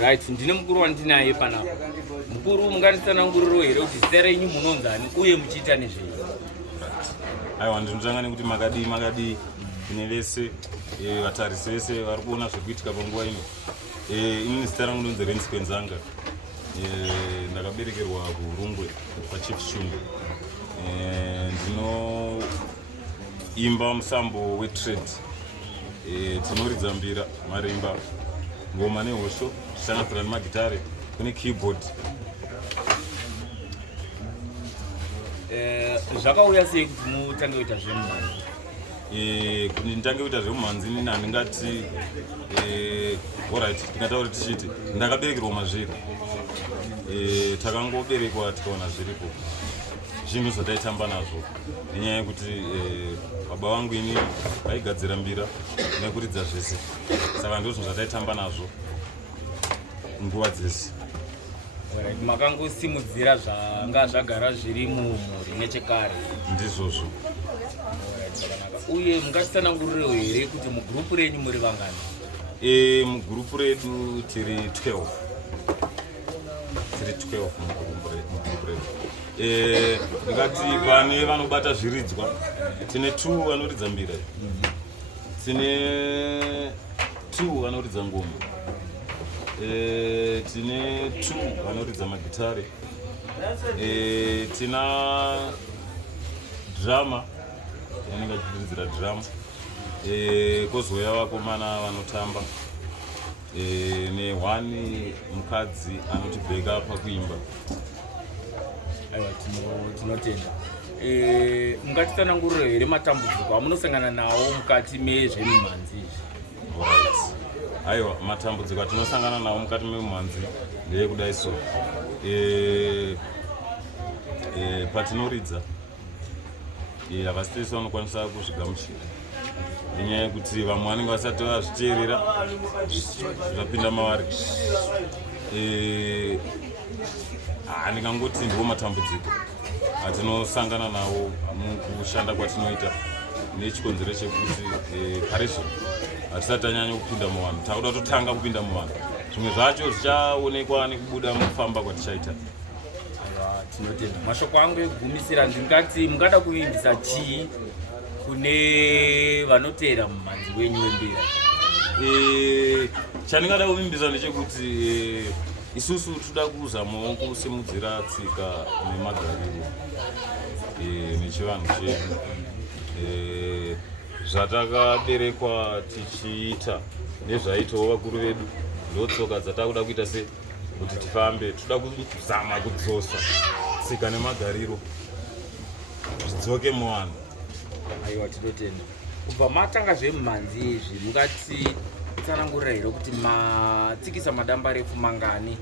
Right, ndine mukuru wandinaye panapa. Mukuru mungatitsananguriro here kuti zita renyu munonzani uye muchiita nezvei? Aiwa, ndinotanga nekuti makadi ine vese vatarisi vese vari kuona zvekuitika panguva ino. Inini zita rangu ndinonzi Rins Kwenzanga. Ndakaberekerwa kuRungwe paChiefs Shumbe. Ndinoimba musambo wetrade. Tinoridza mbira, marimba, ngoma nehosho, tichitsanganisira nemagitare, kune keyboard. Zvakauya sei kuti mutange kuita zvemumhanzi? Kuti nditange kuita zvemumhanzi inini handingati alright, tingataura tichiti ndakaberekerwa mazviri. Takangoberekwa tikaona zviripo zvinhu zvataitamba nazvo, nenyaya yekuti baba vangu ini vaigadzira mbira nekuridza zvese, saka ndizvo zvinhu zvataitamba nazvo nguva dzese. Makangosimudzira zvanga zvagara zviri mumhuri nechekare? Ndizvozvo. Uye mungatitsanangurire here kuti mugurupu renyu muri vangani? Mugurupu redu tiri 12. Tiri 12 mugurupu redu. Ndingati pane vanobata zviridzwa, tine 2 vanoridza mbira, tine 2 vanoridza ngoma, tine 2 vanoridza magitare, tina drama yanenge achiridzira drama, kozouya vakomana vanotamba, ne1 mukadzi anotibheka pakuimba. Aiwa, tinotenda. Mungatitsanangurire here matambudziko amunosangana nawo mukati mezvemumhanzi izvi? Right. Aiwa, matambudziko atinosangana nawo mukati memumhanzi ndeyekudai so. Patinoridza havasi tese vanokwanisa kuzvigamuchira, nenyaya yekuti vamwe vanenge vasati vazviteerera zvapinda mavari. Ndingangoti ndiwo matambudziko atinosangana nawo mukushanda kwatinoita, nechikonzero chekuti parizvo hatisati tanyanya kupinda muvanhu, takuda kutotanga kupinda muvanhu. Zvimwe zvacho zvichaonekwa nekubuda mukufamba kwatichaita. Tinotenda. Mashoko angu ekugumisira ndingati mungada kuvimbisa chii kune vanoteera mumhanzi wenyu wembira? Chandingada kuvimbisa ndechekuti isusu toda kuzamawo kusimudzira tsika nemagariro nechivanhu chedu, zvatakaberekwa tichiita nezvaitawo vakuru vedu, ndotsoka dzatakuda kuita se kuti tifambe. Toda kuzama kudzosa tsika nemagariro zvidzoke muvanhu. Aiwa, tinotenda. Kubva matanga zvemumhanzi izvi mungati tsanangurira here kuti matsikisa madamba refu mangani?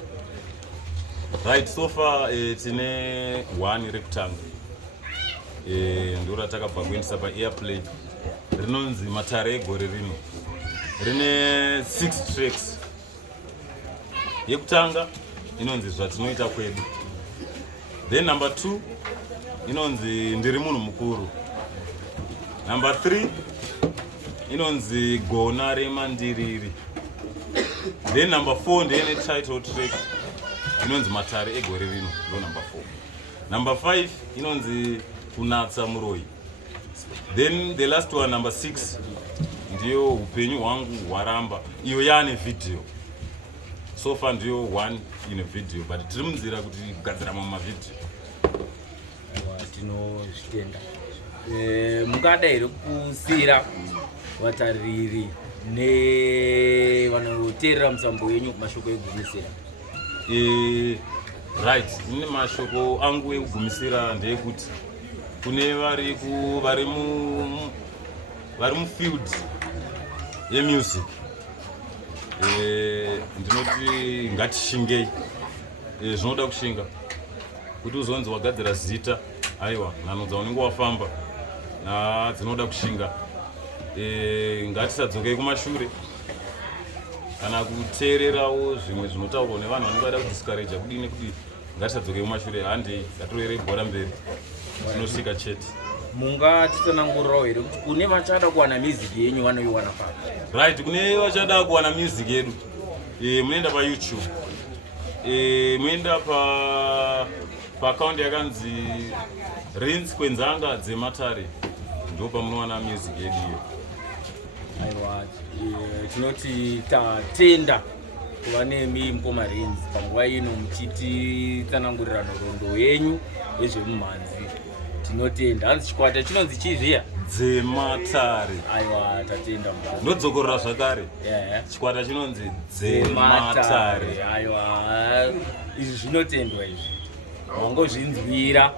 Right, so far tine 1 rekutanga, ndiro ratakabva kuendesa paairplay, rinonzi Matare egore rino, rine 6 tracks. Yekutanga inonzi zvatinoita kwedu, then number 2 inonzi ndiri munhu mukuru, number 3 inonzi gona remandiriri, then number 4 ndeyene title track inonzi Matare egore rino, ndo number 4. Number 5 inonzi kunatsa muroi, then the last one number 6 ndiyo upenyu hwangu hwaramba, iyo yaane video. So far ndiyo 1 in a video, but tiri munzira kuti kugadzira mamwe mavideo. Tinozvitenda. Mungada here kusiyira vatariri nevanoteerera musambo wenyu mashoko ekugumisira? Right, ine mashoko angu ekugumisira ndeyekuti kune vari mufield yemusic, ndinoti ngatishingei. Zvinoda kushinga kuti uzonzi wagadzira zita, aiwa, nhano dzaunenge wafamba dzinoda kushinga. Ngatisadzoke kumashure kana kuteererawo zvimwe zvinotaurwa nevanhu vanenge vada kudiscourage kudini, kuti ngatisadzoke kumashure, handei ngatiroyerei bhora mberi, tinosvika chete. mungatitsanangurirawo here kuti kune vachada kuwana music yenyu vanoiwana pano? Right, kune vachada kuwana music yedu munoenda paYouTube, munoenda paaccount yakanzi Rins Kwenzanga Dzematare, ndo pamunowana music yedu iyo. Aiwa, tinoti tatenda kuva nemi mukoma Rins panguva ino muchititsanangurira nhoroondo yenyu yezvemumhanzi. Tinotenda. Hanzi chikwata chinonzi chizviya Dzematare. Aiwa, tatenda mukoma. Ndodzokorora zvakare. Chikwata chinonzi Dzematare. Aiwa, izvi zvinotendwa izvi. Wangozvinzwira.